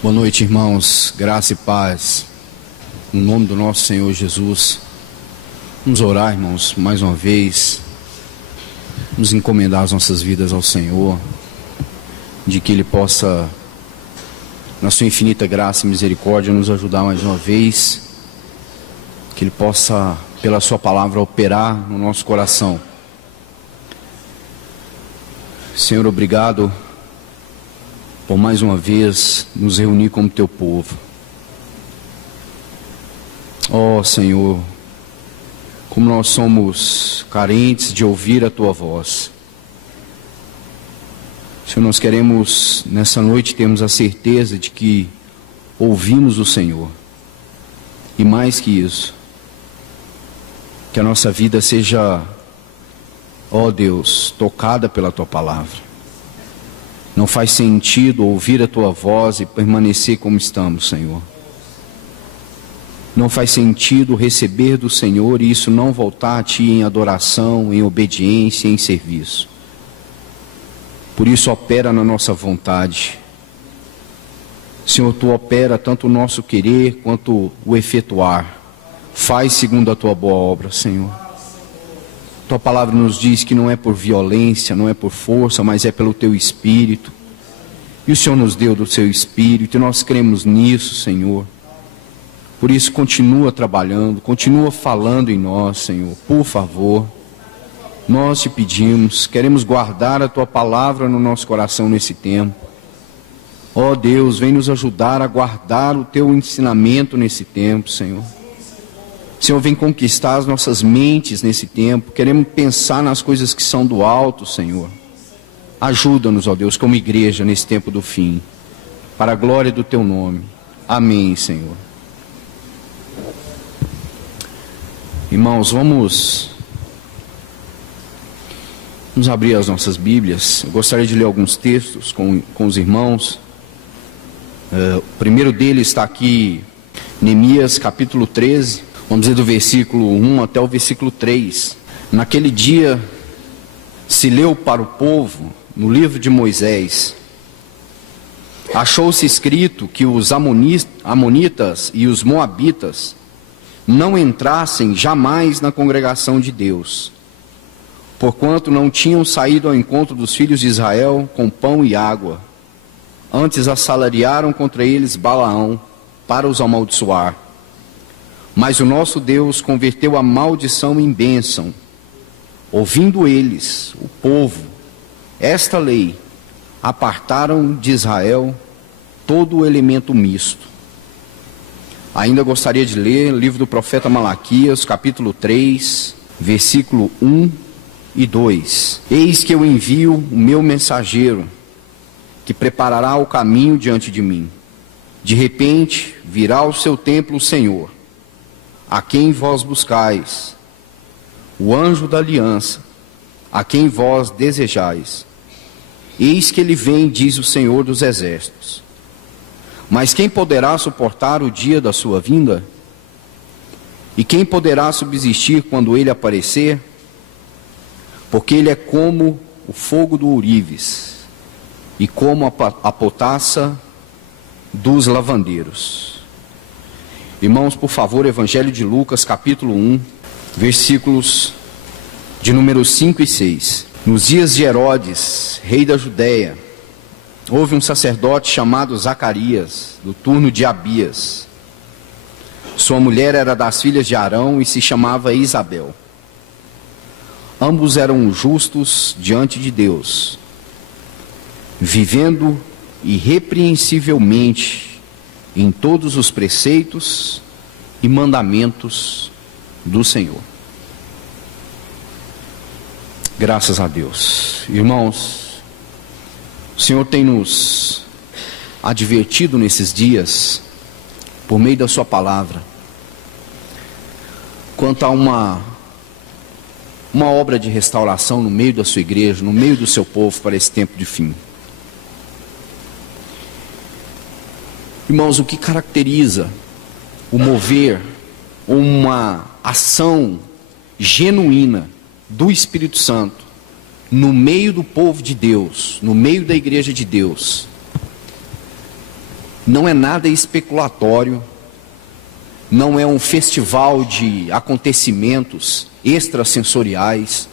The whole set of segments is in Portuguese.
Boa noite, irmãos, graça e paz, no nome do nosso Senhor Jesus. Vamos orar, irmãos, mais uma vez, vamos encomendar as nossas vidas ao Senhor, de que Ele possa, na sua infinita graça e misericórdia, nos ajudar mais uma vez, que Ele possa, pela sua palavra, operar no nosso coração. Senhor, obrigado por mais uma vez nos reunir como teu povo. Ó Senhor, como nós somos carentes de ouvir a tua voz. Senhor, nós queremos nessa noite termos a certeza de que ouvimos o Senhor. E mais que isso, que a nossa vida seja, ó Deus, tocada pela tua palavra. Não faz sentido ouvir a tua voz e permanecer como estamos, Senhor. Não faz sentido receber do Senhor e isso não voltar a ti em adoração, em obediência, em serviço. Por isso opera na nossa vontade. Senhor, tu opera tanto o nosso querer quanto o efetuar. Faz segundo a tua boa obra, Senhor. Tua palavra nos diz que não é por violência, não é por força, mas é pelo teu Espírito. E o Senhor nos deu do seu Espírito, e nós cremos nisso, Senhor. Por isso continua trabalhando, continua falando em nós, Senhor, por favor. Nós te pedimos, queremos guardar a tua palavra no nosso coração nesse tempo. Ó Deus, vem nos ajudar a guardar o teu ensinamento nesse tempo, Senhor. Senhor, vem conquistar as nossas mentes nesse tempo. Queremos pensar nas coisas que são do alto, Senhor. Ajuda-nos, ó Deus, como igreja nesse tempo do fim, para a glória do teu nome. Amém, Senhor. Irmãos, vamos abrir as nossas Bíblias. Eu gostaria de ler alguns textos com os irmãos. O primeiro deles está aqui, Neemias capítulo 13. Vamos ler do versículo 1 até o versículo 3. Naquele dia se leu para o povo, no livro de Moisés, achou-se escrito que os amonitas e os moabitas não entrassem jamais na congregação de Deus, porquanto não tinham saído ao encontro dos filhos de Israel com pão e água. Antes assalariaram contra eles Balaão para os amaldiçoar. Mas o nosso Deus converteu a maldição em bênção. Ouvindo eles, o povo, esta lei, apartaram de Israel todo o elemento misto. Ainda gostaria de ler o livro do profeta Malaquias, capítulo 3, versículo 1 e 2. Eis que eu envio o meu mensageiro, que preparará o caminho diante de mim. De repente virá ao seu templo o Senhor, a quem vós buscais, o anjo da aliança, a quem vós desejais. Eis que ele vem, diz o Senhor dos exércitos. Mas quem poderá suportar o dia da sua vinda? E quem poderá subsistir quando ele aparecer? Porque ele é como o fogo do ourives, e como a potassa dos lavandeiros. Irmãos, por favor, Evangelho de Lucas, capítulo 1, versículos de números 5 e 6. Nos dias de Herodes, rei da Judéia, houve um sacerdote chamado Zacarias, do turno de Abias. Sua mulher era das filhas de Arão e se chamava Isabel. Ambos eram justos diante de Deus, vivendo irrepreensivelmente em todos os preceitos e mandamentos do Senhor. Graças a Deus. Irmãos, o Senhor tem nos advertido nesses dias, por meio da sua palavra, quanto a uma obra de restauração no meio da sua igreja, no meio do seu povo para esse tempo de fim. Irmãos, o que caracteriza o mover, uma ação genuína do Espírito Santo no meio do povo de Deus, no meio da igreja de Deus, não é nada especulatório, não é um festival de acontecimentos extrasensoriais,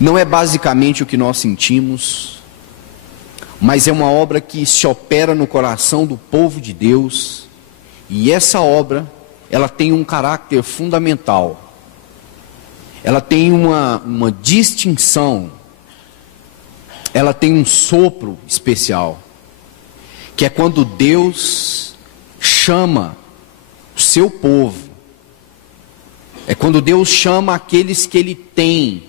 não é basicamente o que nós sentimos, mas é uma obra que se opera no coração do povo de Deus, e essa obra, ela tem um caráter fundamental. Ela tem uma distinção, ela tem um sopro especial, que é quando Deus chama o seu povo, é quando Deus chama aqueles que Ele tem,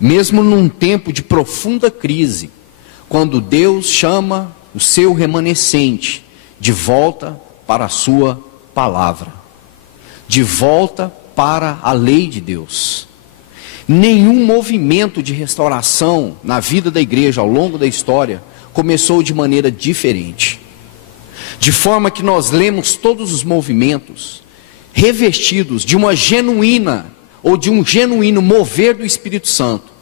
mesmo num tempo de profunda crise, quando Deus chama o seu remanescente de volta para a sua palavra, de volta para a lei de Deus. Nenhum movimento de restauração na vida da igreja ao longo da história começou de maneira diferente. De forma que nós lemos todos os movimentos revestidos de uma genuína ou de um genuíno mover do Espírito Santo,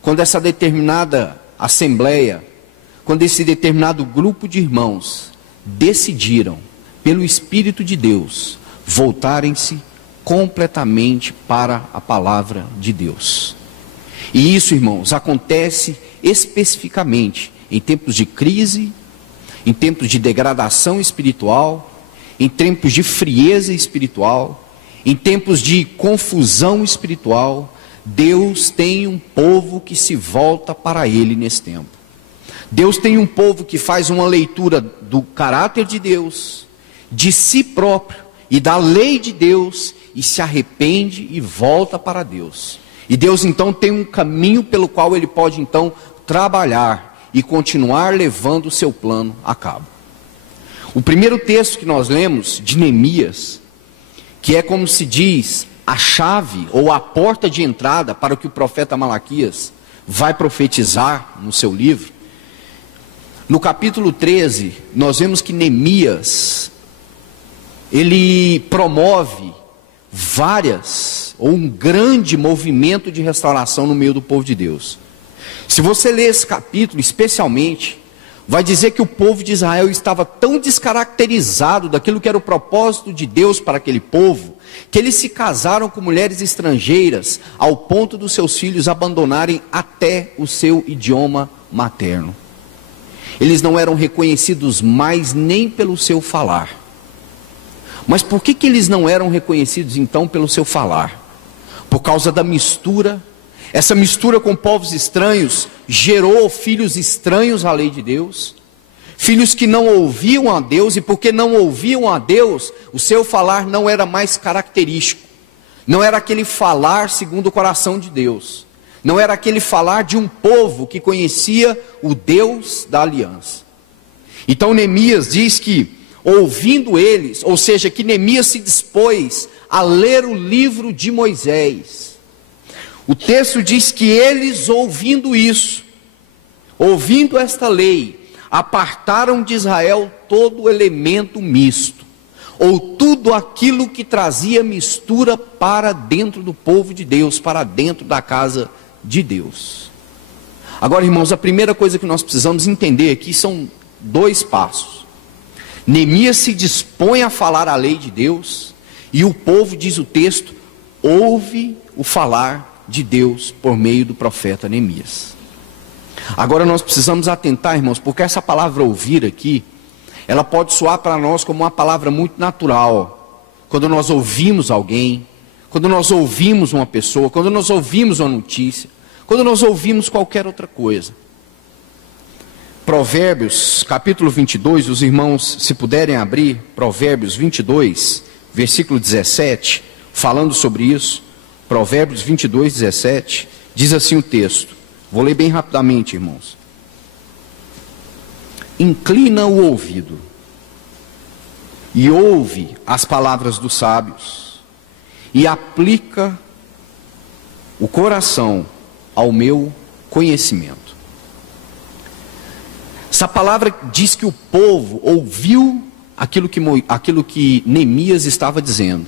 quando essa determinada assembleia, quando esse determinado grupo de irmãos decidiram, pelo Espírito de Deus, voltarem-se completamente para a palavra de Deus. E isso, irmãos, acontece especificamente em tempos de crise, em tempos de degradação espiritual, em tempos de frieza espiritual, em tempos de confusão espiritual. Deus tem um povo que se volta para Ele nesse tempo. Deus tem um povo que faz uma leitura do caráter de Deus, de si próprio e da lei de Deus, e se arrepende e volta para Deus. E Deus então tem um caminho pelo qual Ele pode então trabalhar e continuar levando o seu plano a cabo. O primeiro texto que nós lemos, de Neemias, que é como se diz a chave ou a porta de entrada para o que o profeta Malaquias vai profetizar no seu livro. No capítulo 13, nós vemos que Neemias, ele promove um grande movimento de restauração no meio do povo de Deus. Se você ler esse capítulo especialmente, vai dizer que o povo de Israel estava tão descaracterizado daquilo que era o propósito de Deus para aquele povo, que eles se casaram com mulheres estrangeiras, ao ponto dos seus filhos abandonarem até o seu idioma materno. Eles não eram reconhecidos mais nem pelo seu falar. Mas por que eles não eram reconhecidos então pelo seu falar? Por causa da mistura. Essa mistura com povos estranhos gerou filhos estranhos à lei de Deus, filhos que não ouviam a Deus, e porque não ouviam a Deus, o seu falar não era mais característico, não era aquele falar segundo o coração de Deus, não era aquele falar de um povo que conhecia o Deus da aliança. Então Neemias diz que, ouvindo eles, ou seja, que Neemias se dispôs a ler o livro de Moisés. O texto diz que eles, ouvindo isso, ouvindo esta lei, apartaram de Israel todo elemento misto, ou tudo aquilo que trazia mistura para dentro do povo de Deus, para dentro da casa de Deus. Agora, irmãos, a primeira coisa que nós precisamos entender aqui são dois passos. Neemias se dispõe a falar a lei de Deus, e o povo, diz o texto, ouve o falar de Deus por meio do profeta Neemias. Agora nós precisamos atentar, irmãos, porque essa palavra ouvir aqui, ela pode soar para nós como uma palavra muito natural. Quando nós ouvimos alguém, quando nós ouvimos uma pessoa, quando nós ouvimos uma notícia, quando nós ouvimos qualquer outra coisa. Provérbios, capítulo 22, os irmãos, se puderem abrir, Provérbios 22, versículo 17, falando sobre isso. Provérbios 22, 17, diz assim o texto. Vou ler bem rapidamente, irmãos. Inclina o ouvido e ouve as palavras dos sábios, e aplica o coração ao meu conhecimento. Essa palavra diz que o povo ouviu aquilo que Neemias estava dizendo.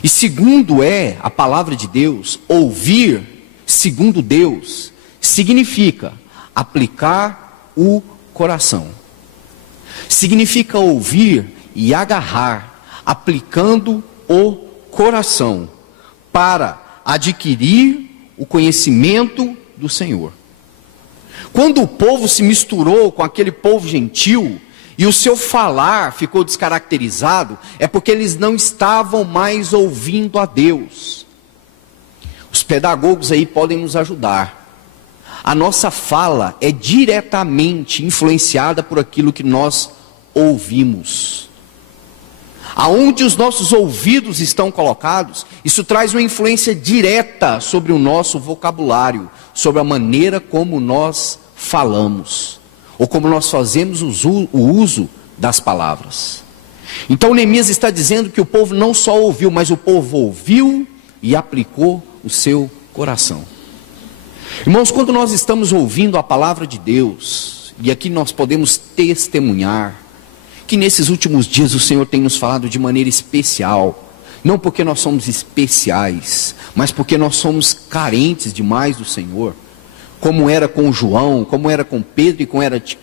E segundo a palavra de Deus, ouvir segundo Deus significa aplicar o coração. Significa ouvir e agarrar, aplicando o coração para adquirir o conhecimento do Senhor. Quando o povo se misturou com aquele povo gentil e o seu falar ficou descaracterizado, é porque eles não estavam mais ouvindo a Deus. Os pedagogos aí podem nos ajudar. A nossa fala é diretamente influenciada por aquilo que nós ouvimos. Aonde os nossos ouvidos estão colocados, isso traz uma influência direta sobre o nosso vocabulário, sobre a maneira como nós falamos, ou como nós fazemos o uso das palavras. Então Neemias está dizendo que o povo não só ouviu, mas o povo ouviu e aplicou o seu coração. Irmãos, quando nós estamos ouvindo a palavra de Deus, e aqui nós podemos testemunhar, que nesses últimos dias o Senhor tem nos falado de maneira especial, não porque nós somos especiais, mas porque nós somos carentes demais do Senhor, como era com João, como era com Pedro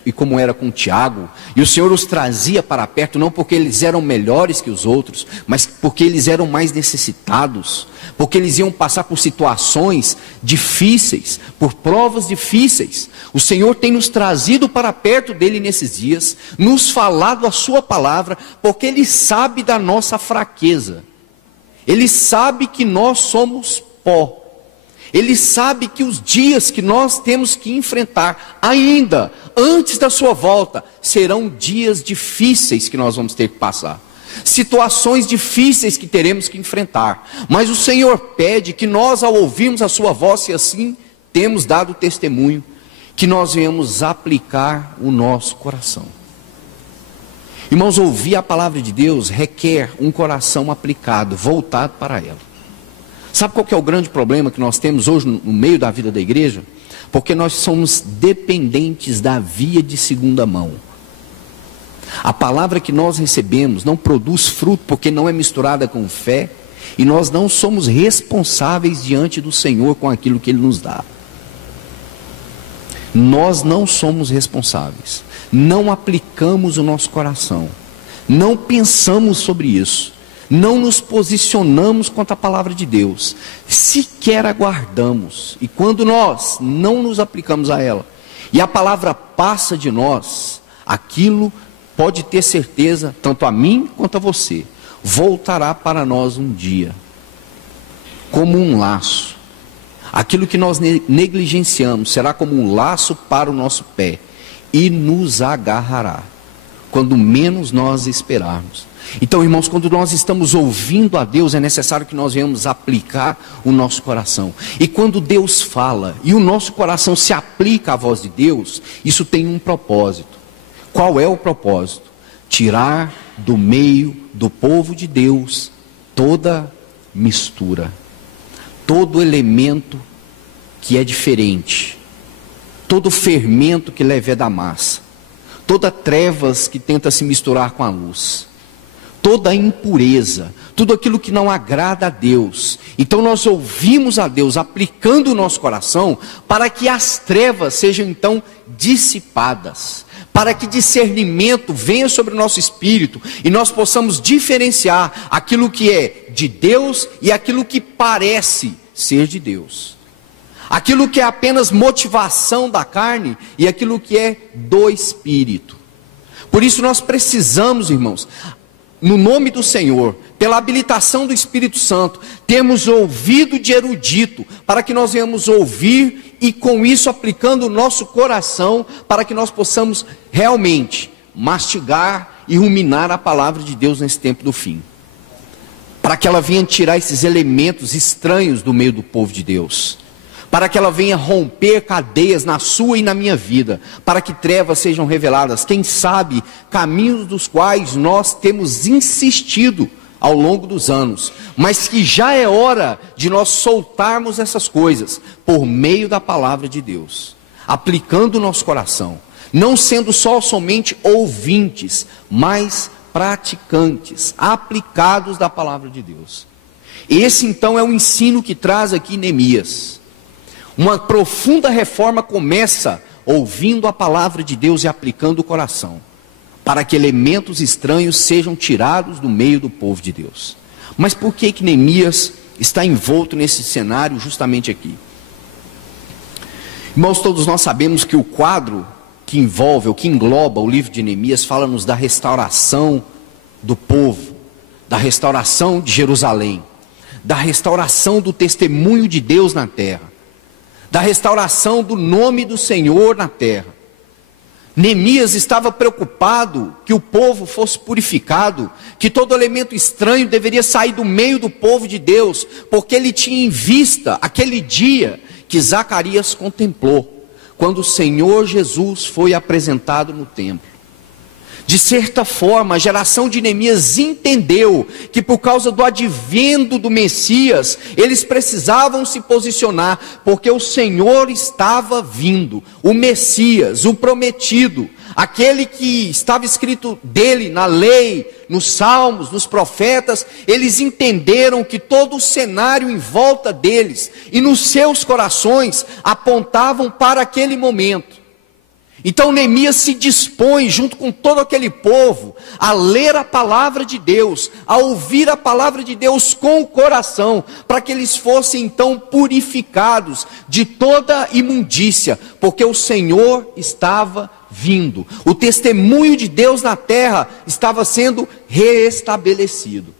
e como era com Tiago, e o Senhor os trazia para perto, não porque eles eram melhores que os outros, mas porque eles eram mais necessitados, porque eles iam passar por situações difíceis, por provas difíceis. O Senhor tem nos trazido para perto dele nesses dias, nos falado a sua palavra, porque Ele sabe da nossa fraqueza, Ele sabe que nós somos pó, Ele sabe que os dias que nós temos que enfrentar, ainda antes da sua volta, serão dias difíceis que nós vamos ter que passar. Situações difíceis que teremos que enfrentar. Mas o Senhor pede que nós, ao ouvirmos a sua voz, e assim temos dado testemunho, que nós venhamos aplicar o nosso coração. Irmãos, ouvir a palavra de Deus requer um coração aplicado, voltado para ela. Sabe qual que é o grande problema que nós temos hoje no meio da vida da igreja? Porque nós somos dependentes da via de segunda mão. A palavra que nós recebemos não produz fruto porque não é misturada com fé, e nós não somos responsáveis diante do Senhor com aquilo que Ele nos dá. Nós não somos responsáveis, não aplicamos o nosso coração, não pensamos sobre isso, não nos posicionamos contra a palavra de Deus, sequer aguardamos, e quando nós não nos aplicamos a ela, e a palavra passa de nós, aquilo pode ter certeza, tanto a mim quanto a você, voltará para nós um dia, como um laço. Aquilo que nós negligenciamos será como um laço para o nosso pé, e nos agarrará, quando menos nós esperarmos. Então, irmãos, quando nós estamos ouvindo a Deus, é necessário que nós venhamos aplicar o nosso coração. E quando Deus fala, e o nosso coração se aplica à voz de Deus, isso tem um propósito. Qual é o propósito? Tirar do meio do povo de Deus toda mistura, todo elemento que é diferente, todo fermento que leva da massa, toda trevas que tenta se misturar com a luz, toda impureza, tudo aquilo que não agrada a Deus. Então nós ouvimos a Deus aplicando o nosso coração para que as trevas sejam então dissipadas, para que discernimento venha sobre o nosso espírito e nós possamos diferenciar aquilo que é de Deus e aquilo que parece ser de Deus, aquilo que é apenas motivação da carne e aquilo que é do Espírito. Por isso nós precisamos, irmãos, no nome do Senhor, pela habilitação do Espírito Santo, temos ouvido de erudito, para que nós venhamos ouvir e com isso aplicando o nosso coração, para que nós possamos realmente mastigar e ruminar a palavra de Deus nesse tempo do fim, para que ela venha tirar esses elementos estranhos do meio do povo de Deus, para que ela venha romper cadeias na sua e na minha vida, para que trevas sejam reveladas, quem sabe caminhos dos quais nós temos insistido ao longo dos anos, mas que já é hora de nós soltarmos essas coisas por meio da palavra de Deus, aplicando o nosso coração, não sendo somente ouvintes, mas praticantes, aplicados da palavra de Deus. Esse então é o ensino que traz aqui Neemias. Uma profunda reforma começa ouvindo a palavra de Deus e aplicando o coração. para que elementos estranhos sejam tirados do meio do povo de Deus. Mas por que Neemias está envolto nesse cenário justamente aqui? Irmãos, todos nós sabemos que o quadro que envolve, ou que engloba o livro de Neemias, fala-nos da restauração do povo, da restauração de Jerusalém, da restauração do testemunho de Deus na terra, da restauração do nome do Senhor na terra. Neemias estava preocupado que o povo fosse purificado, que todo elemento estranho deveria sair do meio do povo de Deus, porque ele tinha em vista aquele dia que Zacarias contemplou, quando o Senhor Jesus foi apresentado no templo. De certa forma, a geração de Neemias entendeu que por causa do advento do Messias, eles precisavam se posicionar, porque o Senhor estava vindo, o Messias, o prometido, aquele que estava escrito dele na lei, nos salmos, nos profetas. Eles entenderam que todo o cenário em volta deles e nos seus corações apontavam para aquele momento. Então Neemias se dispõe, junto com todo aquele povo, a ler a palavra de Deus, a ouvir a palavra de Deus com o coração, para que eles fossem então purificados de toda imundícia, porque o Senhor estava vindo, o testemunho de Deus na terra estava sendo reestabelecido.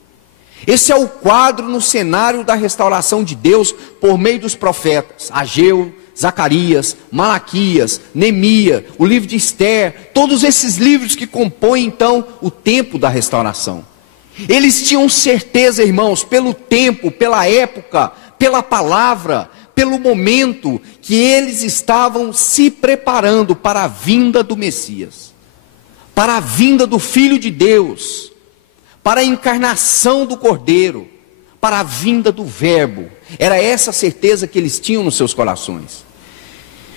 Esse é o quadro no cenário da restauração de Deus por meio dos profetas, Ageu, Zacarias, Malaquias, Neemias, o livro de Esther, todos esses livros que compõem então o tempo da restauração. Eles tinham certeza, irmãos, pelo tempo, pela época, pela palavra, pelo momento, que eles estavam se preparando para a vinda do Messias, para a vinda do Filho de Deus, para a encarnação do Cordeiro, para a vinda do Verbo. Era essa a certeza que eles tinham nos seus corações.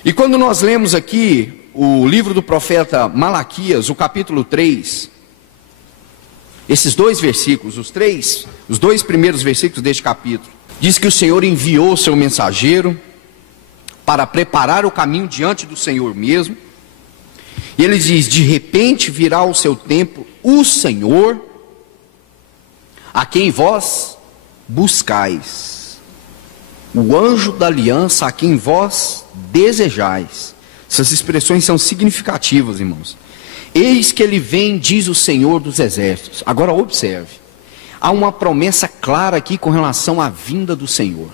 E quando nós lemos aqui o livro do profeta Malaquias, o capítulo 3, esses dois versículos, os dois primeiros versículos deste capítulo, diz que o Senhor enviou o seu mensageiro para preparar o caminho diante do Senhor mesmo. E ele diz: de repente virá ao seu tempo o Senhor, a quem vós buscais, o anjo da aliança a quem vós desejais. Essas expressões são significativas, irmãos. Eis que ele vem, diz o Senhor dos exércitos. Agora observe, há uma promessa clara aqui com relação à vinda do Senhor,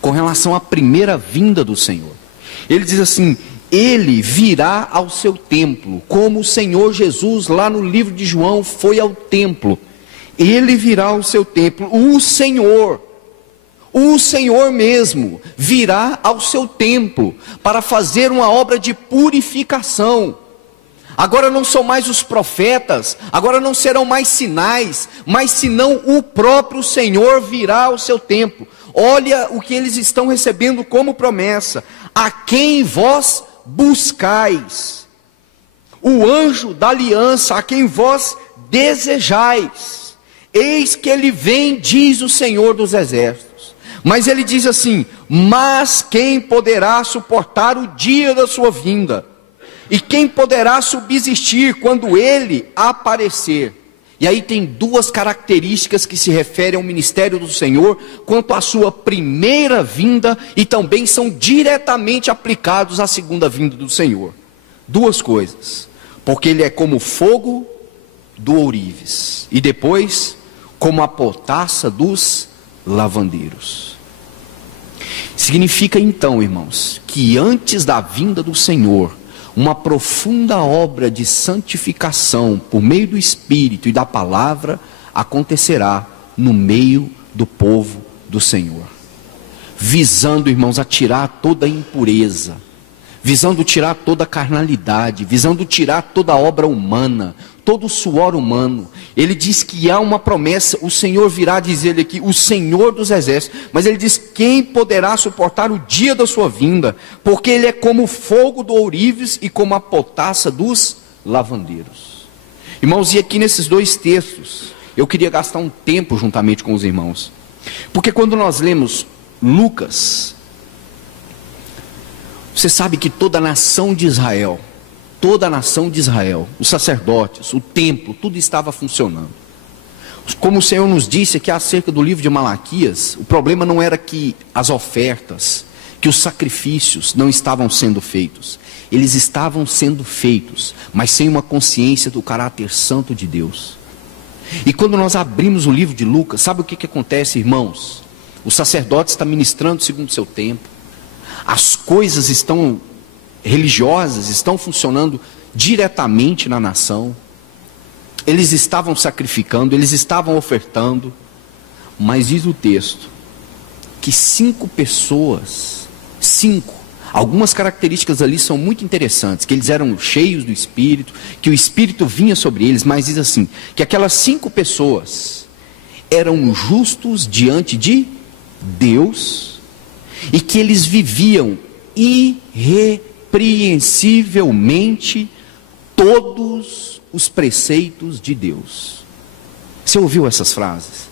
com relação à primeira vinda do Senhor. Ele diz assim: ele virá ao seu templo, como o Senhor Jesus lá no livro de João foi ao templo. Ele virá ao seu templo, o Senhor mesmo virá ao seu templo para fazer uma obra de purificação. Agora não são mais os profetas, agora não serão mais sinais, mas senão o próprio Senhor virá ao seu templo. Olha o que eles estão recebendo como promessa: a quem vós buscais, o anjo da aliança a quem vós desejais. Eis que ele vem, diz o Senhor dos exércitos. Mas ele diz assim: mas quem poderá suportar o dia da sua vinda? E quem poderá subsistir quando ele aparecer? E aí tem duas características que se referem ao ministério do Senhor quanto à sua primeira vinda, e também são diretamente aplicados à segunda vinda do Senhor. Duas coisas: porque ele é como fogo do ourives, e depois como a potassa dos lavandeiros. Significa então, irmãos, que antes da vinda do Senhor, uma profunda obra de santificação por meio do Espírito e da palavra acontecerá no meio do povo do Senhor, visando, irmãos, a tirar toda a impureza, visando tirar toda a carnalidade, visando tirar toda a obra humana, todo o suor humano. Ele diz que há uma promessa, o Senhor virá, diz ele aqui, o Senhor dos exércitos, mas ele diz: quem poderá suportar o dia da sua vinda? Porque ele é como o fogo do ourives e como a potassa dos lavandeiros. Irmãos, e aqui nesses dois textos, eu queria gastar um tempo juntamente com os irmãos, porque quando nós lemos Lucas, você sabe que toda a nação de Israel toda a nação de Israel, os sacerdotes, o templo, tudo estava funcionando. Como o Senhor nos disse aqui acerca do livro de Malaquias, o problema não era que as ofertas, que os sacrifícios não estavam sendo feitos. Eles estavam sendo feitos, mas sem uma consciência do caráter santo de Deus. E quando nós abrimos o livro de Lucas, sabe o que acontece, irmãos? O sacerdote está ministrando segundo o seu tempo. As coisas estão religiosas, estão funcionando diretamente na nação. Eles estavam sacrificando, eles estavam ofertando. Mas diz o texto que 5 pessoas, algumas características ali são muito interessantes, que eles eram cheios do Espírito, que o Espírito vinha sobre eles, mas diz assim, que aquelas 5 pessoas eram justos diante de Deus, e que eles viviam irrepreensivelmente todos os preceitos de Deus. Você ouviu essas frases?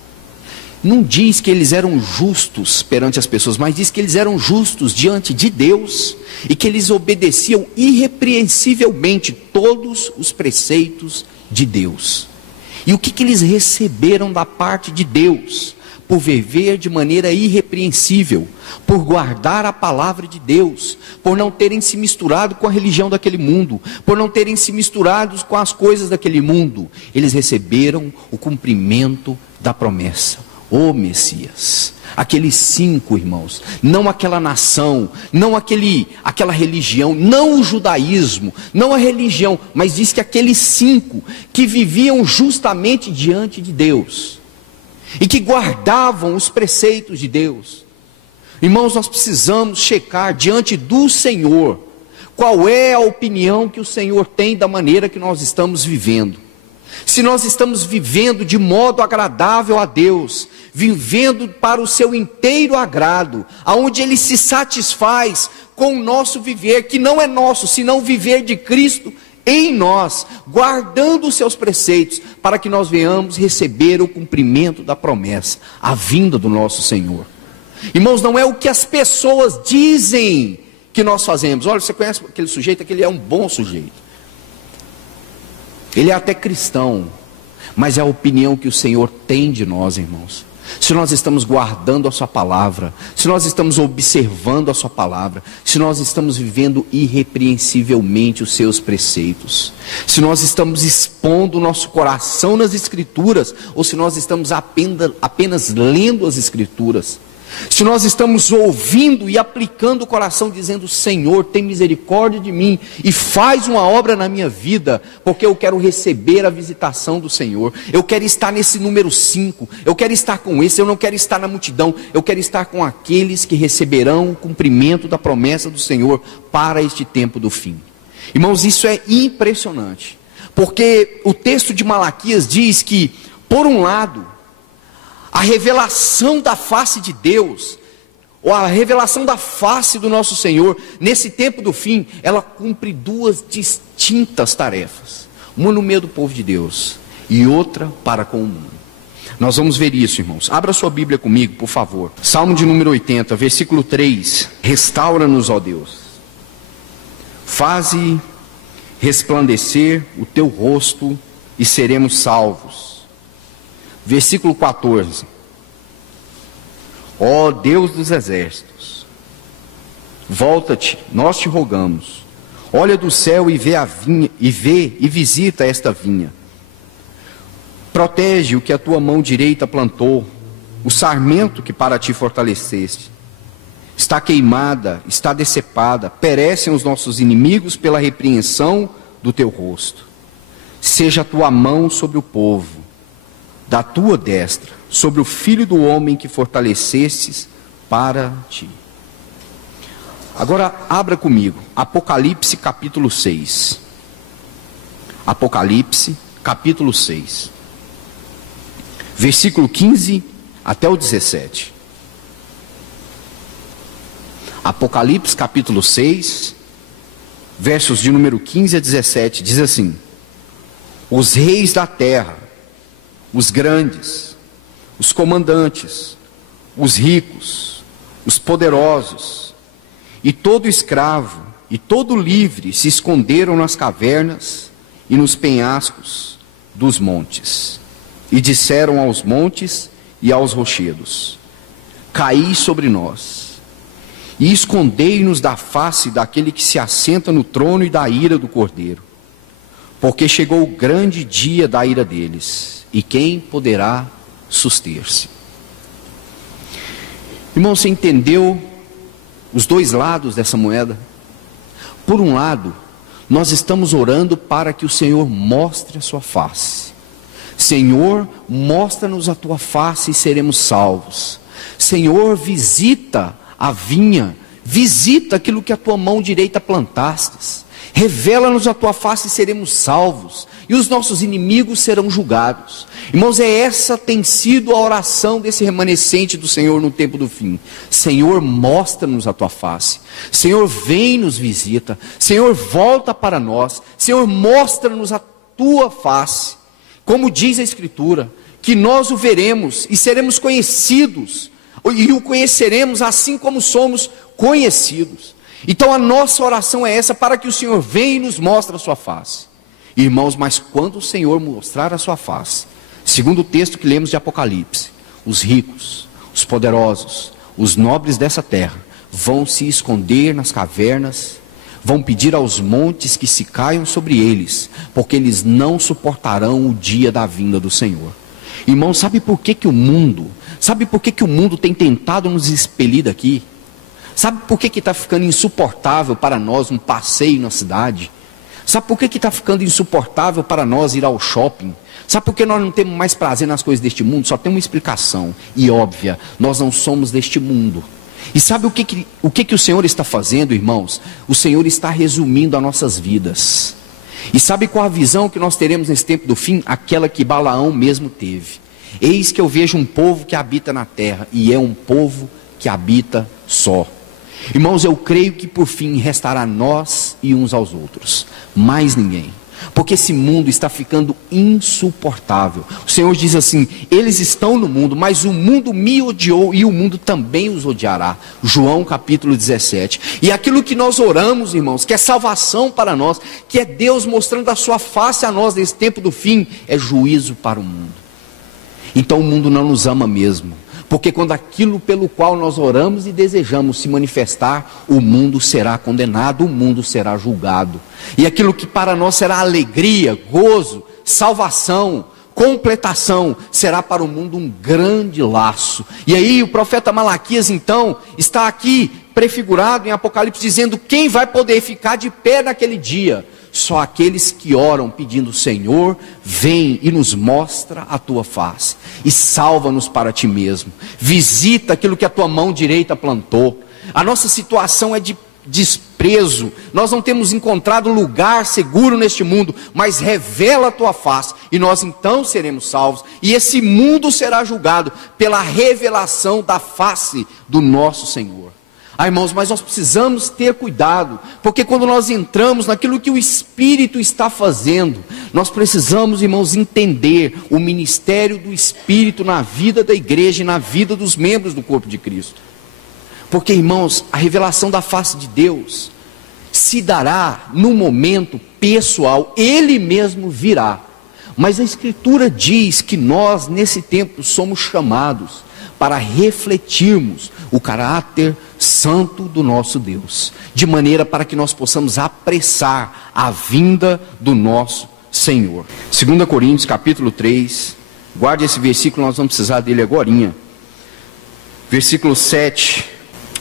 Não diz que eles eram justos perante as pessoas, mas diz que eles eram justos diante de Deus e que eles obedeciam irrepreensivelmente todos os preceitos de Deus. E o que eles receberam da parte de Deus? Por viver de maneira irrepreensível, por guardar a palavra de Deus, por não terem se misturado com a religião daquele mundo, por não terem se misturado com as coisas daquele mundo. Eles receberam o cumprimento da promessa. Ô Messias, aqueles 5 irmãos, não aquela nação, não aquela religião, não o judaísmo, não a religião, mas diz que aqueles 5 que viviam justamente diante de Deus e que guardavam os preceitos de Deus. Irmãos, nós precisamos checar diante do Senhor qual é a opinião que o Senhor tem da maneira que nós estamos vivendo. Se nós estamos vivendo de modo agradável a Deus, vivendo para o seu inteiro agrado, aonde Ele se satisfaz com o nosso viver, que não é nosso, senão viver de Cristo em nós, guardando os seus preceitos, para que nós venhamos receber o cumprimento da promessa, a vinda do nosso Senhor. Irmãos, não é o que as pessoas dizem que nós fazemos. Olha, você conhece aquele sujeito, aquele é um bom sujeito. Ele é até cristão, mas é a opinião que o Senhor tem de nós, irmãos. Se nós estamos guardando a sua palavra, se nós estamos observando a sua palavra, se nós estamos vivendo irrepreensivelmente os seus preceitos, se nós estamos expondo o nosso coração nas Escrituras, ou se nós estamos apenas lendo as Escrituras, se nós estamos ouvindo e aplicando o coração, dizendo: Senhor, tem misericórdia de mim e faz uma obra na minha vida, porque eu quero receber a visitação do Senhor, eu quero estar nesse número 5, eu quero estar com esse, eu não quero estar na multidão, eu quero estar com aqueles que receberão o cumprimento da promessa do Senhor para este tempo do fim. Irmãos, isso é impressionante, porque o texto de Malaquias diz que, por um lado, a revelação da face de Deus, ou a revelação da face do nosso Senhor, nesse tempo do fim, ela cumpre 2 distintas tarefas. Uma no meio do povo de Deus, e outra para com o mundo. Nós vamos ver isso, irmãos. Abra sua Bíblia comigo, por favor. Salmo de número 80, versículo 3. Restaura-nos, ó Deus. Faze resplandecer o teu rosto e seremos salvos. Versículo 14. Ó Deus dos exércitos, volta-te, nós te rogamos. Olha do céu e vê a vinha, e visita esta vinha. Protege o que a tua mão direita plantou, o sarmento que para ti fortaleceste. Está queimada, está decepada, perecem os nossos inimigos pela repreensão do teu rosto. Seja a tua mão sobre o povo, da tua destra, sobre o filho do homem que fortalecestes para ti. Agora abra comigo, Apocalipse capítulo 6. Apocalipse capítulo 6. Versículo 15 até o 17. Apocalipse capítulo 6, versos de número 15 a 17, diz assim: os reis da terra, os grandes, os comandantes, os ricos, os poderosos, e todo escravo e todo livre se esconderam nas cavernas e nos penhascos dos montes. E disseram aos montes e aos rochedos: caí sobre nós, e escondei-nos da face daquele que se assenta no trono e da ira do Cordeiro. Porque chegou o grande dia da ira deles, e quem poderá suster-se? Irmão, você entendeu os dois lados dessa moeda? Por um lado, nós estamos orando para que o Senhor mostre a sua face. Senhor, mostra-nos a tua face e seremos salvos. Senhor, visita a vinha, visita aquilo que a tua mão direita plantastes. Revela-nos a tua face e seremos salvos, e os nossos inimigos serão julgados. Irmãos, essa tem sido a oração desse remanescente do Senhor no tempo do fim. Senhor, mostra-nos a tua face. Senhor, vem nos visita. Senhor, volta para nós. Senhor, mostra-nos a tua face. Como diz a Escritura, que nós o veremos e seremos conhecidos, e o conheceremos assim como somos conhecidos. Então a nossa oração é essa, para que o Senhor venha e nos mostre a sua face. Irmãos, mas quando o Senhor mostrar a sua face, segundo o texto que lemos de Apocalipse, os ricos, os poderosos, os nobres dessa terra, vão se esconder nas cavernas, vão pedir aos montes que se caiam sobre eles, porque eles não suportarão o dia da vinda do Senhor. Irmãos, sabe por que o mundo tem tentado nos expelir daqui? Sabe por que está ficando insuportável para nós um passeio na cidade? Sabe por que está ficando insuportável para nós ir ao shopping? Sabe por que nós não temos mais prazer nas coisas deste mundo? Só tem uma explicação, e óbvia: nós não somos deste mundo. E sabe o que o Senhor está fazendo, irmãos? O Senhor está resumindo as nossas vidas. E sabe qual a visão que nós teremos nesse tempo do fim? Aquela que Balaão mesmo teve. Eis que eu vejo um povo que habita na terra, e é um povo que habita só. Irmãos, eu creio que por fim restará nós e uns aos outros, mais ninguém, porque esse mundo está ficando insuportável. O Senhor diz assim: eles estão no mundo, mas o mundo me odiou e o mundo também os odiará. João capítulo 17. E aquilo que nós oramos, irmãos, que é salvação para nós, que é Deus mostrando a sua face a nós nesse tempo do fim, é juízo para o mundo. Então o mundo não nos ama mesmo, porque quando aquilo pelo qual nós oramos e desejamos se manifestar, o mundo será condenado, o mundo será julgado. E aquilo que para nós será alegria, gozo, salvação, completação, será para o mundo um grande laço. E aí o profeta Malaquias então está aqui prefigurado em Apocalipse, dizendo: quem vai poder ficar de pé naquele dia? Só aqueles que oram pedindo: Senhor, vem e nos mostra a tua face, e salva-nos para ti mesmo, visita aquilo que a tua mão direita plantou. A nossa situação é de desprezo, nós não temos encontrado lugar seguro neste mundo, mas revela a tua face, e nós então seremos salvos, e esse mundo será julgado pela revelação da face do nosso Senhor. Irmãos, mas nós precisamos ter cuidado, porque quando nós entramos naquilo que o Espírito está fazendo, nós precisamos, irmãos, entender o ministério do Espírito na vida da igreja e na vida dos membros do corpo de Cristo. Porque, irmãos, a revelação da face de Deus se dará no momento pessoal, Ele mesmo virá. Mas a Escritura diz que nós, nesse tempo, somos chamados para refletirmos o caráter santo do nosso Deus, de maneira para que nós possamos apressar a vinda do nosso Senhor. 2 Coríntios capítulo 3, guarde esse versículo, nós vamos precisar dele agorinha. Versículo 7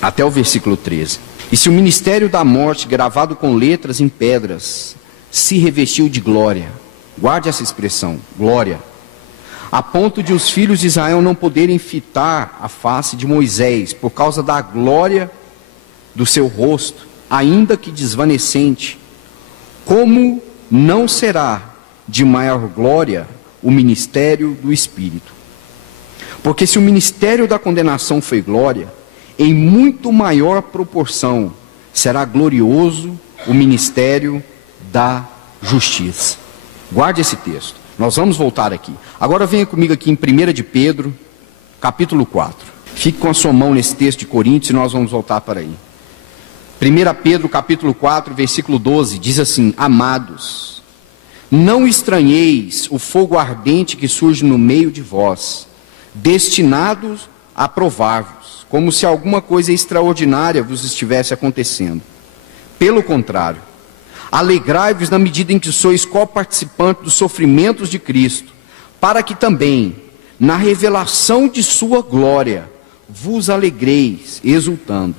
até o versículo 13. E se o ministério da morte, gravado com letras em pedras, se revestiu de glória, guarde essa expressão, glória, a ponto de os filhos de Israel não poderem fitar a face de Moisés, por causa da glória do seu rosto, ainda que desvanecente, como não será de maior glória o ministério do Espírito? Porque se o ministério da condenação foi glória, em muito maior proporção será glorioso o ministério da justiça. Guarde esse texto. Nós vamos voltar aqui. Agora venha comigo aqui em 1 de Pedro, capítulo 4. Fique com a sua mão nesse texto de Coríntios e nós vamos voltar para aí. 1 Pedro capítulo 4, versículo 12, diz assim: amados, não estranheis o fogo ardente que surge no meio de vós, destinados a provar-vos, como se alguma coisa extraordinária vos estivesse acontecendo. Pelo contrário, alegrai-vos na medida em que sois coparticipantes dos sofrimentos de Cristo, para que também, na revelação de sua glória, vos alegreis, exultando.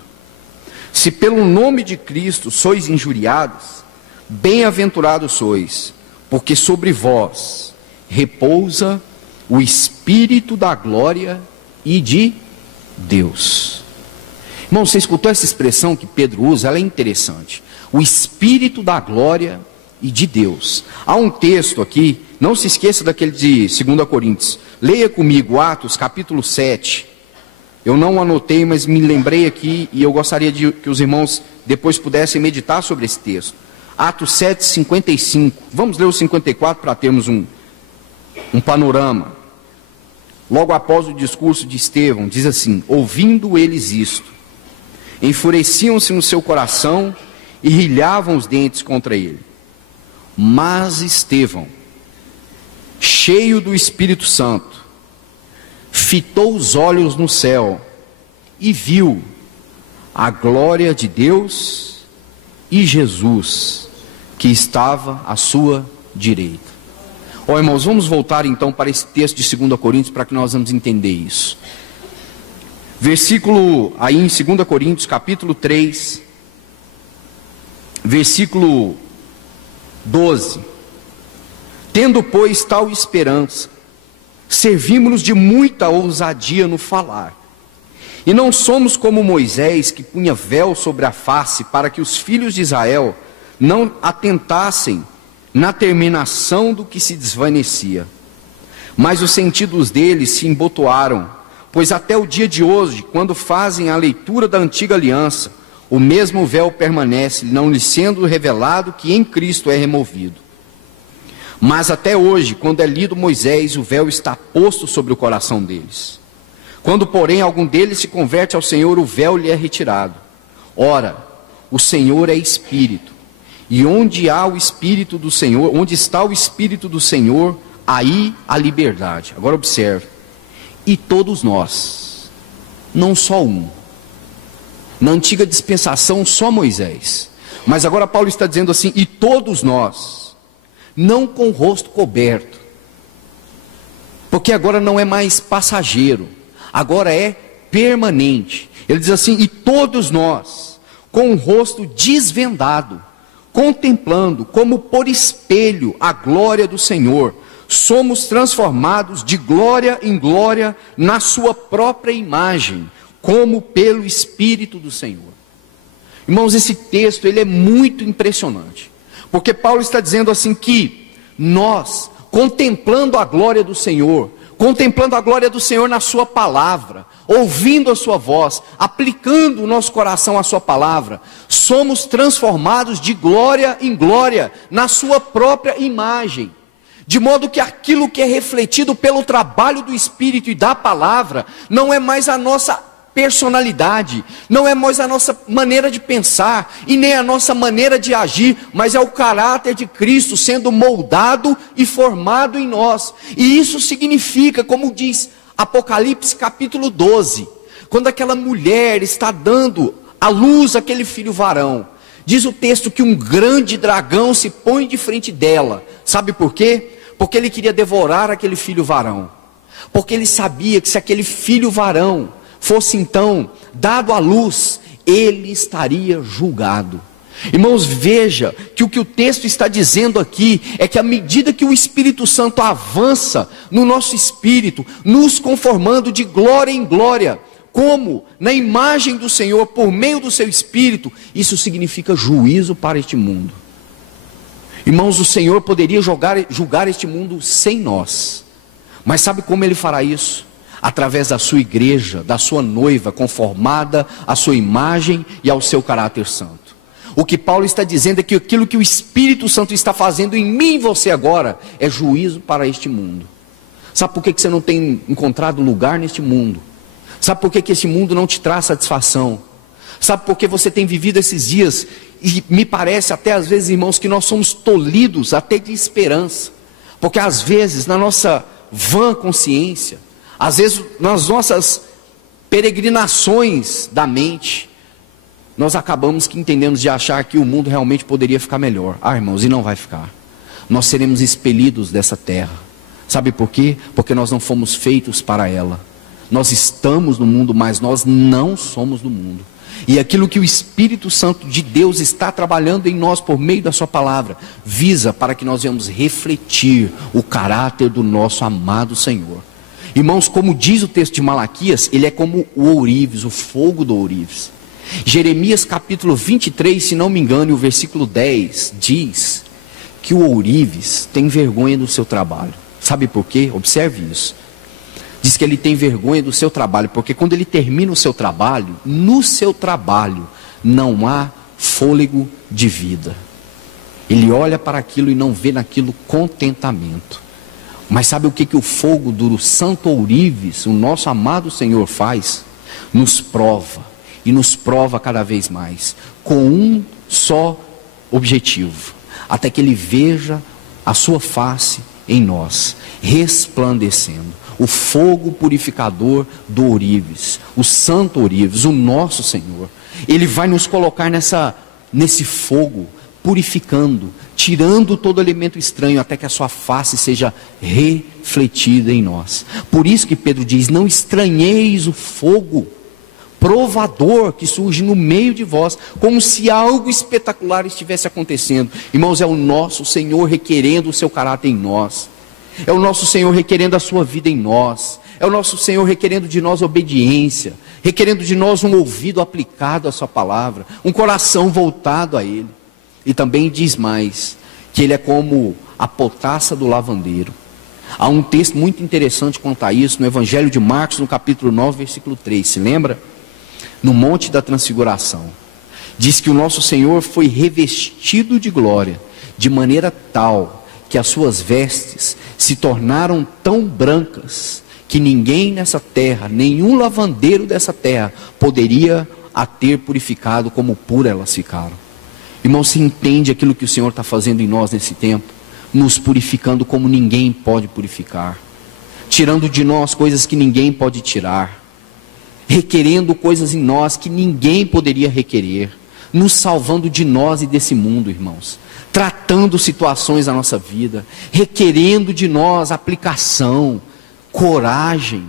Se pelo nome de Cristo sois injuriados, bem-aventurados sois, porque sobre vós repousa o Espírito da glória e de Deus. Irmão, você escutou essa expressão que Pedro usa? Ela é interessante. O Espírito da glória e de Deus. Há um texto aqui, não se esqueça daquele de 2 Coríntios. Leia comigo Atos capítulo 7. Eu não anotei, mas me lembrei aqui e eu gostaria de que os irmãos depois pudessem meditar sobre esse texto. Atos 7, 55. Vamos ler o 54 para termos um panorama. Logo após o discurso de Estevão, diz assim: ouvindo eles isto, enfureciam-se no seu coração e rilhavam os dentes contra ele. Mas Estevão, cheio do Espírito Santo, fitou os olhos no céu e viu a glória de Deus e Jesus, que estava à sua direita. Ó irmãos, vamos voltar então para esse texto de 2 Coríntios para que nós vamos entender isso. Versículo aí em 2 Coríntios capítulo 3, versículo 12. Tendo, pois, tal esperança, servimos-nos de muita ousadia no falar. E não somos como Moisés, que punha véu sobre a face, para que os filhos de Israel não atentassem na terminação do que se desvanecia. Mas os sentidos deles se embotoaram, pois até o dia de hoje, quando fazem a leitura da antiga aliança, o mesmo véu permanece, não lhe sendo revelado que em Cristo é removido. Mas até hoje, quando é lido Moisés, o véu está posto sobre o coração deles. Quando, porém, algum deles se converte ao Senhor, o véu lhe é retirado. Ora, o Senhor é Espírito, e onde há o Espírito do Senhor, onde está o Espírito do Senhor, aí a liberdade. Agora observe. E todos nós, não só um. Na antiga dispensação, só Moisés. Mas agora Paulo está dizendo assim: e todos nós, não com o rosto coberto, porque agora não é mais passageiro, agora é permanente. Ele diz assim: e todos nós, com o rosto desvendado, contemplando como por espelho a glória do Senhor, somos transformados de glória em glória na sua própria imagem, como pelo Espírito do Senhor. Irmãos, esse texto ele é muito impressionante, porque Paulo está dizendo assim que nós, contemplando a glória do Senhor, contemplando a glória do Senhor na sua palavra, ouvindo a sua voz, aplicando o nosso coração à sua palavra, somos transformados de glória em glória na sua própria imagem, de modo que aquilo que é refletido pelo trabalho do Espírito e da palavra, não é mais a nossa personalidade, não é mais a nossa maneira de pensar, e nem a nossa maneira de agir, mas é o caráter de Cristo sendo moldado e formado em nós. E isso significa, como diz Apocalipse capítulo 12, quando aquela mulher está dando à luz aquele filho varão, diz o texto que um grande dragão se põe de frente dela. Sabe por quê? Porque ele queria devorar aquele filho varão, porque ele sabia que se aquele filho varão fosse então dado à luz, ele estaria julgado. Irmãos, veja que o texto está dizendo aqui é que à medida que o Espírito Santo avança no nosso espírito, nos conformando de glória em glória, como na imagem do Senhor, por meio do seu Espírito, isso significa juízo para este mundo. Irmãos, o Senhor poderia julgar este mundo sem nós, mas sabe como Ele fará isso? Através da sua igreja, da sua noiva, conformada à sua imagem e ao seu caráter santo. O que Paulo está dizendo é que aquilo que o Espírito Santo está fazendo em mim e você agora, é juízo para este mundo. Sabe por que você não tem encontrado lugar neste mundo? Sabe por que esse mundo não te traz satisfação? Sabe por que você tem vivido esses dias? E me parece até às vezes, irmãos, que nós somos tolhidos até de esperança. Porque às vezes, na nossa vã consciência, às vezes nas nossas peregrinações da mente, nós acabamos que entendemos de achar que o mundo realmente poderia ficar melhor. Ah, irmãos, e não vai ficar. Nós seremos expelidos dessa terra. Sabe por quê? Porque nós não fomos feitos para ela. Nós estamos no mundo, mas nós não somos do mundo. E aquilo que o Espírito Santo de Deus está trabalhando em nós por meio da sua palavra, visa para que nós venhamos refletir o caráter do nosso amado Senhor. Irmãos, como diz o texto de Malaquias, ele é como o ourives, o fogo do ourives. Jeremias capítulo 23, se não me engano, o versículo 10 diz que o ourives tem vergonha do seu trabalho. Sabe por quê? Observe isso. Diz que ele tem vergonha do seu trabalho, porque quando ele termina o seu trabalho, no seu trabalho não há fôlego de vida. Ele olha para aquilo e não vê naquilo contentamento. Mas sabe o que o fogo do santo ourives, o nosso amado Senhor, faz? Nos prova, e nos prova cada vez mais, com um só objetivo, até que ele veja a sua face em nós, resplandecendo. O fogo purificador do ourives, o santo ourives, o nosso Senhor, ele vai nos colocar nesse fogo, purificando, tirando todo elemento estranho, até que a sua face seja refletida em nós. Por isso que Pedro diz: não estranheis o fogo provador que surge no meio de vós, como se algo espetacular estivesse acontecendo. Irmãos, é o nosso Senhor requerendo o seu caráter em nós. É o nosso Senhor requerendo a sua vida em nós. É o nosso Senhor requerendo de nós obediência, requerendo de nós um ouvido aplicado à sua palavra, um coração voltado a Ele. E também diz mais, que Ele é como a potassa do lavandeiro. Há um texto muito interessante quanto a isso, no Evangelho de Marcos, no capítulo 9, versículo 3, se lembra? No Monte da Transfiguração, diz que o nosso Senhor foi revestido de glória, de maneira tal que as suas vestes se tornaram tão brancas que ninguém nessa terra, nenhum lavandeiro dessa terra poderia a ter purificado como pura elas ficaram. Irmão, se entende aquilo que o Senhor está fazendo em nós nesse tempo, nos purificando como ninguém pode purificar, tirando de nós coisas que ninguém pode tirar, requerendo coisas em nós que ninguém poderia requerer, nos salvando de nós e desse mundo, irmãos, tratando situações da nossa vida, requerendo de nós aplicação, coragem,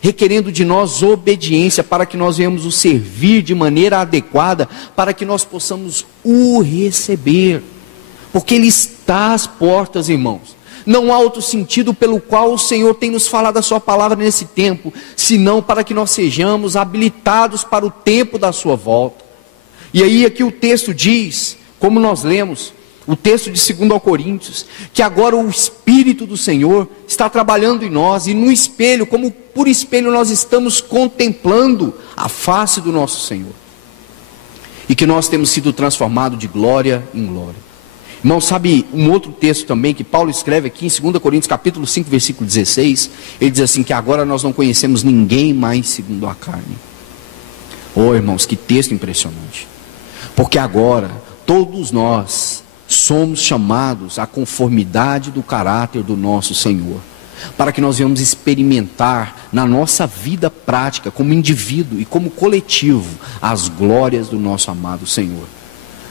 requerendo de nós obediência para que nós venhamos o servir de maneira adequada, para que nós possamos o receber, porque Ele está às portas, irmãos. Não há outro sentido pelo qual o Senhor tem nos falado a sua palavra nesse tempo, senão para que nós sejamos habilitados para o tempo da sua volta. E aí aqui o texto diz, como nós lemos, o texto de 2 Coríntios, que agora o Espírito do Senhor está trabalhando em nós, e no espelho, como por espelho nós estamos contemplando a face do nosso Senhor, e que nós temos sido transformados de glória em glória. Irmão, sabe um outro texto também que Paulo escreve aqui em 2 Coríntios capítulo 5, versículo 16, ele diz assim, que agora nós não conhecemos ninguém mais segundo a carne. Oh, irmãos, que texto impressionante, porque agora todos nós somos chamados à conformidade do caráter do nosso Senhor, para que nós venhamos experimentar na nossa vida prática, como indivíduo e como coletivo, as glórias do nosso amado Senhor.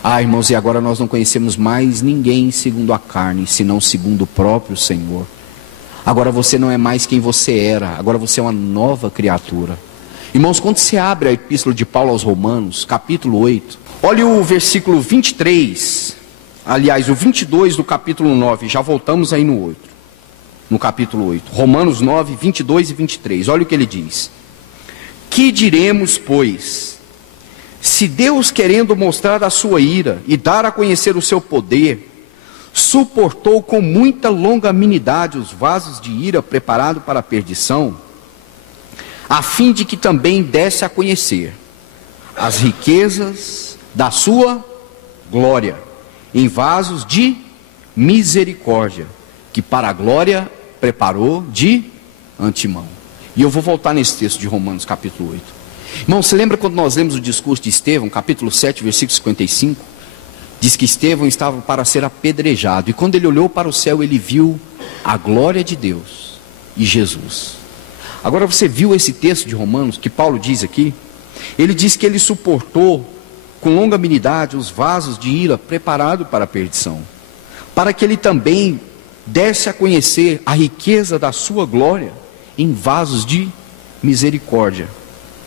Ah, irmãos, e agora nós não conhecemos mais ninguém segundo a carne, senão segundo o próprio Senhor. Agora você não é mais quem você era, agora você é uma nova criatura. Irmãos, quando você abre a epístola de Paulo aos Romanos, capítulo 8, olha o versículo 23, aliás, o 22 do capítulo 9, já voltamos aí no 8, no capítulo 8, Romanos 9, 22 e 23, olha o que ele diz. Que diremos, pois? Se Deus, querendo mostrar a sua ira e dar a conhecer o seu poder, suportou com muita longanimidade os vasos de ira preparados para a perdição, a fim de que também desse a conhecer as riquezas da sua glória, em vasos de misericórdia, que para a glória preparou de antemão. E eu vou voltar nesse texto de Romanos capítulo 8. Irmão, você lembra quando nós lemos o discurso de Estevão, capítulo 7, versículo 55? Diz que Estevão estava para ser apedrejado, e quando ele olhou para o céu, ele viu a glória de Deus e Jesus. Agora você viu esse texto de Romanos que Paulo diz aqui? Ele diz que ele suportou com longanimidade os vasos de ira preparados para a perdição, para que ele também desse a conhecer a riqueza da sua glória em vasos de misericórdia,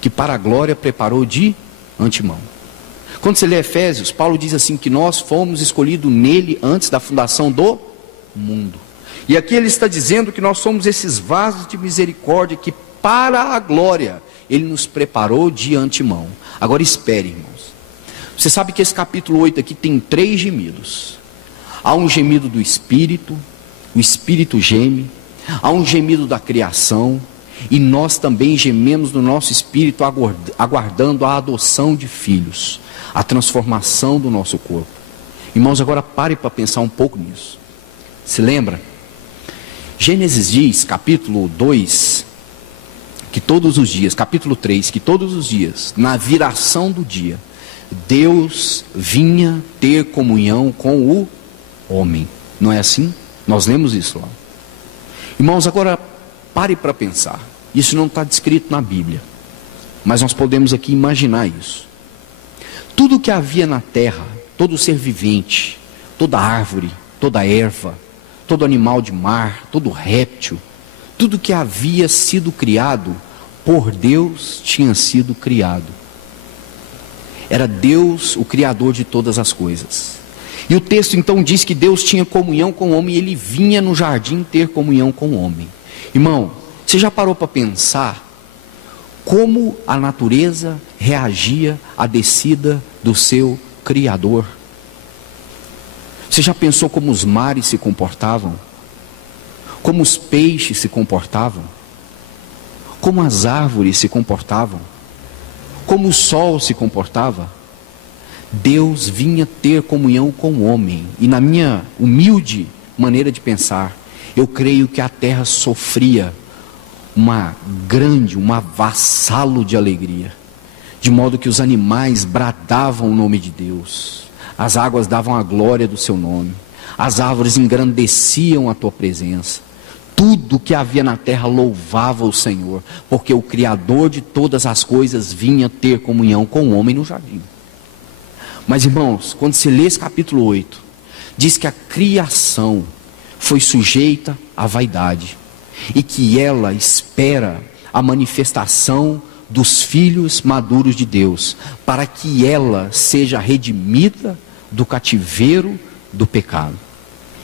que para a glória preparou de antemão. Quando você lê Efésios, Paulo diz assim que nós fomos escolhidos nele antes da fundação do mundo. E aqui ele está dizendo que nós somos esses vasos de misericórdia que para a glória ele nos preparou de antemão. Agora espere, irmãos. Você sabe que esse capítulo 8 aqui tem 3 gemidos. Há um gemido do Espírito, o Espírito geme. Há um gemido da criação. E nós também gememos no nosso espírito, aguardando a adoção de filhos, a transformação do nosso corpo. Irmãos, agora pare para pensar um pouco nisso. Se lembra? Gênesis diz, capítulo 2, que todos os dias, capítulo 3, que todos os dias, na viração do dia, Deus vinha ter comunhão com o homem. Não é assim? Nós lemos isso lá. Irmãos, agora pare para pensar. Isso não está descrito na Bíblia, mas nós podemos aqui imaginar isso. Tudo que havia na terra, todo ser vivente, toda árvore, toda erva, todo animal de mar, todo réptil, tudo que havia sido criado por Deus tinha sido criado. Era Deus o Criador de todas as coisas. E o texto então diz que Deus tinha comunhão com o homem e ele vinha no jardim ter comunhão com o homem. Irmão, você já parou para pensar como a natureza reagia à descida do seu Criador? Você já pensou como os mares se comportavam? Como os peixes se comportavam? Como as árvores se comportavam? Como o sol se comportava? Deus vinha ter comunhão com o homem. E na minha humilde maneira de pensar, eu creio que a terra sofria um avassalo de alegria, de modo que os animais bradavam o nome de Deus, as águas davam a glória do seu nome, as árvores engrandeciam a tua presença, tudo que havia na terra louvava o Senhor, porque o Criador de todas as coisas vinha ter comunhão com o homem no jardim. Mas irmãos, quando se lê esse capítulo 8, diz que a criação foi sujeita à vaidade, e que ela espera a manifestação dos filhos maduros de Deus, para que ela seja redimida do cativeiro do pecado.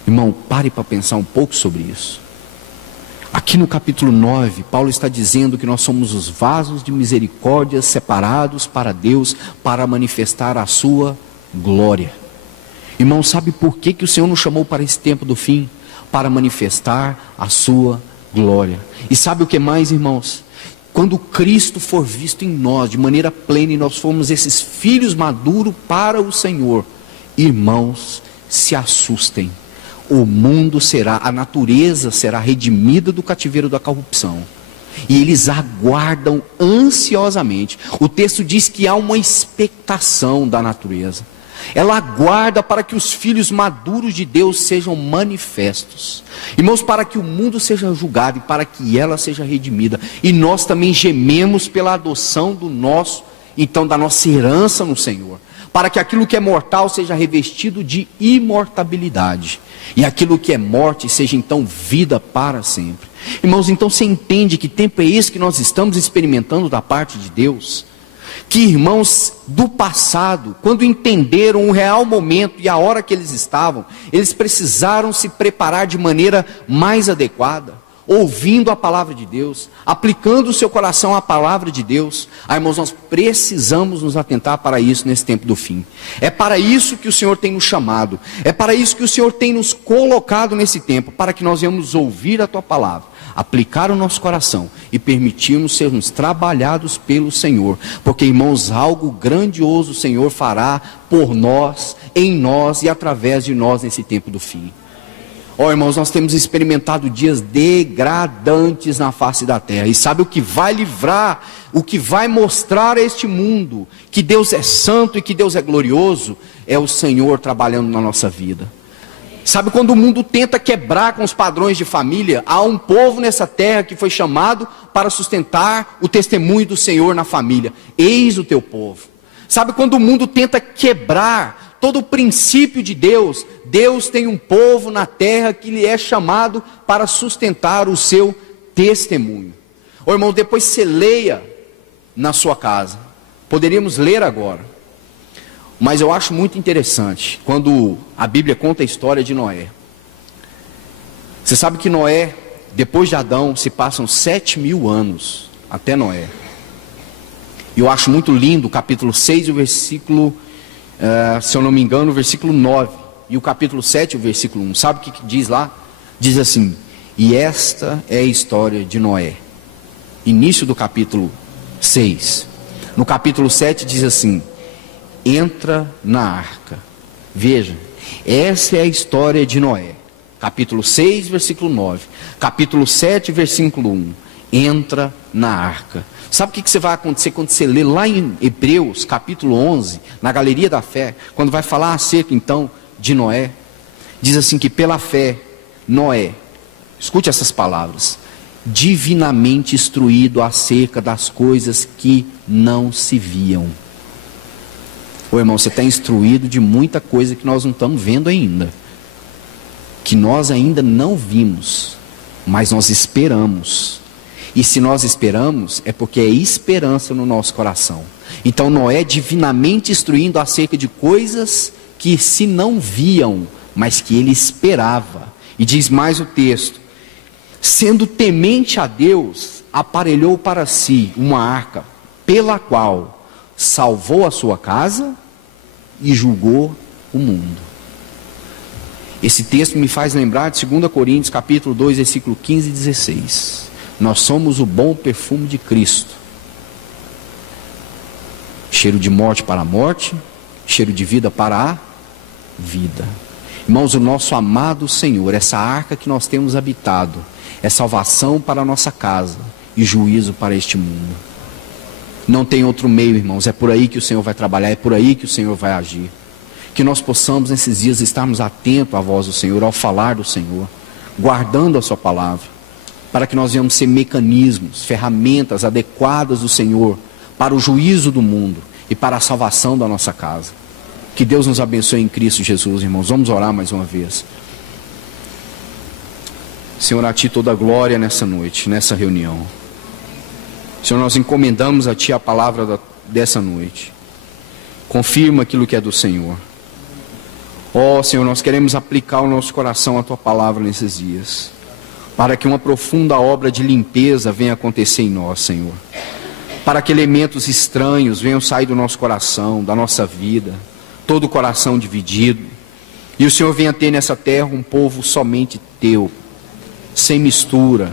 Irmão, pare para pensar um pouco sobre isso. Aqui no capítulo 9, Paulo está dizendo que nós somos os vasos de misericórdia separados para Deus, para manifestar a sua glória. Irmão, sabe por que o Senhor nos chamou para esse tempo do fim? Para manifestar a sua glória. E sabe o que mais, irmãos? Quando Cristo for visto em nós de maneira plena e nós formos esses filhos maduros para o Senhor, irmãos, se assustem. O mundo será, a natureza será redimida do cativeiro da corrupção. E eles aguardam ansiosamente. O texto diz que há uma expectação da natureza. Ela aguarda para que os filhos maduros de Deus sejam manifestos. Irmãos, para que o mundo seja julgado e para que ela seja redimida. E nós também gememos pela adoção da nossa herança no Senhor. Para que aquilo que é mortal seja revestido de imortabilidade. E aquilo que é morte seja então vida para sempre. Irmãos, então você entende que tempo é esse que nós estamos experimentando da parte de Deus? Que irmãos do passado, quando entenderam o real momento e a hora que eles estavam, eles precisaram se preparar de maneira mais adequada, ouvindo a palavra de Deus, aplicando o seu coração à palavra de Deus. Irmãos, nós precisamos nos atentar para isso nesse tempo do fim. É para isso que o Senhor tem nos chamado, é para isso que o Senhor tem nos colocado nesse tempo, para que nós venhamos ouvir a tua palavra, aplicar o nosso coração e permitirmos sermos trabalhados pelo Senhor, porque, irmãos, algo grandioso o Senhor fará por nós, em nós e através de nós nesse tempo do fim. Ó, irmãos, nós temos experimentado dias degradantes na face da terra. E sabe o que vai livrar, o que vai mostrar a este mundo que Deus é santo e que Deus é glorioso? É o Senhor trabalhando na nossa vida. Sabe quando o mundo tenta quebrar com os padrões de família? Há um povo nessa terra que foi chamado para sustentar o testemunho do Senhor na família. Eis o teu povo. Sabe quando o mundo tenta quebrar todo o princípio de Deus? Deus tem um povo na terra que lhe é chamado para sustentar o seu testemunho. Ô irmão, depois você leia na sua casa. Poderíamos ler agora. Mas eu acho muito interessante quando a Bíblia conta a história de Noé. Você sabe que Noé, depois de Adão, se passam 7.000 anos até Noé. E eu acho muito lindo o capítulo 6 e o versículo, se eu não me engano, o versículo 9. E o capítulo 7 e o versículo 1. Sabe o que diz lá? Diz assim: e esta é a história de Noé. Início do capítulo 6. No capítulo 7 diz assim: entra na arca. Veja, essa é a história de Noé. Capítulo 6, versículo 9. Capítulo 7, versículo 1. Entra na arca. Sabe o que você vai acontecer quando você lê lá em Hebreus, capítulo 11, na Galeria da Fé, quando vai falar acerca então de Noé? Diz assim que pela fé, Noé, escute essas palavras, divinamente instruído acerca das coisas que não se viam. Ô irmão, você está instruído de muita coisa que nós não estamos vendo ainda, que nós ainda não vimos, mas nós esperamos. E se nós esperamos, é porque é esperança no nosso coração. Então Noé divinamente instruindo acerca de coisas que se não viam, mas que ele esperava. E diz mais o texto: sendo temente a Deus, aparelhou para si uma arca, pela qual salvou a sua casa e julgou o mundo. Esse texto me faz lembrar de 2 Coríntios capítulo 2, versículo 15 e 16. Nós somos o bom perfume de Cristo. Cheiro de morte para a morte, cheiro de vida para a vida. Irmãos, o nosso amado Senhor, essa arca que nós temos habitado, é salvação para a nossa casa e juízo para este mundo. Não tem outro meio, irmãos, é por aí que o Senhor vai trabalhar, é por aí que o Senhor vai agir. Que nós possamos nesses dias estarmos atentos à voz do Senhor, ao falar do Senhor, guardando a sua palavra, para que nós venhamos ser mecanismos, ferramentas adequadas do Senhor para o juízo do mundo e para a salvação da nossa casa. Que Deus nos abençoe em Cristo Jesus, irmãos. Vamos orar mais uma vez. Senhor, a Ti toda a glória nessa noite, nessa reunião. Senhor, nós encomendamos a Ti a palavra dessa noite. Confirma aquilo que é do Senhor. Ó Senhor, nós queremos aplicar o nosso coração à Tua palavra nesses dias, para que uma profunda obra de limpeza venha acontecer em nós, Senhor. Para que elementos estranhos venham sair do nosso coração, da nossa vida, todo o coração dividido. E o Senhor venha ter nessa terra um povo somente Teu, sem mistura.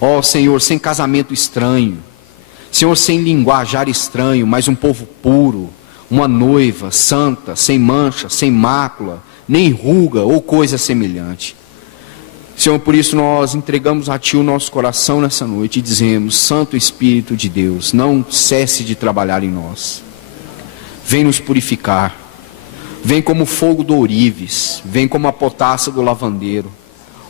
Ó Senhor, sem casamento estranho. Senhor, sem linguajar estranho, mas um povo puro, uma noiva santa, sem mancha, sem mácula, nem ruga ou coisa semelhante. Senhor, por isso nós entregamos a Ti o nosso coração nessa noite e dizemos: Santo Espírito de Deus, não cesse de trabalhar em nós. Vem nos purificar. Vem como o fogo do ourives, vem como a potassa do lavandeiro.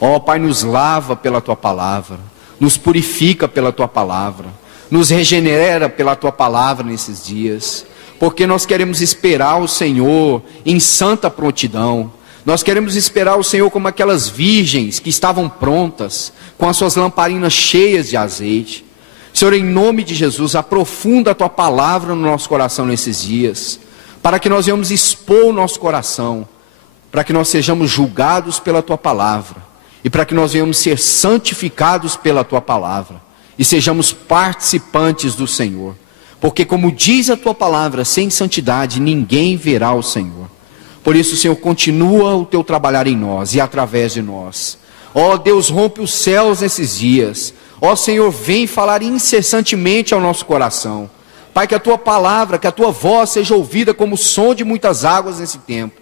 Ó Pai, nos lava pela Tua palavra, nos purifica pela Tua palavra, nos regenera pela Tua palavra nesses dias, porque nós queremos esperar o Senhor em santa prontidão. Nós queremos esperar o Senhor como aquelas virgens que estavam prontas, com as suas lamparinas cheias de azeite. Senhor, em nome de Jesus, aprofunda a Tua palavra no nosso coração nesses dias, para que nós venhamos expor o nosso coração, para que nós sejamos julgados pela Tua palavra, e para que nós venhamos ser santificados pela Tua palavra, e sejamos participantes do Senhor. Porque como diz a Tua palavra, sem santidade ninguém verá o Senhor. Por isso, Senhor, continua o Teu trabalhar em nós e através de nós. Ó Deus, rompe os céus nesses dias. Ó Senhor, vem falar incessantemente ao nosso coração. Pai, que a Tua palavra, que a Tua voz seja ouvida como o som de muitas águas nesse tempo.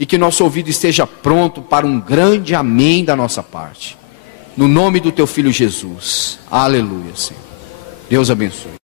e que nosso ouvido esteja pronto para um grande amém da nossa parte. No nome do teu Filho Jesus. Aleluia, Senhor. Deus abençoe.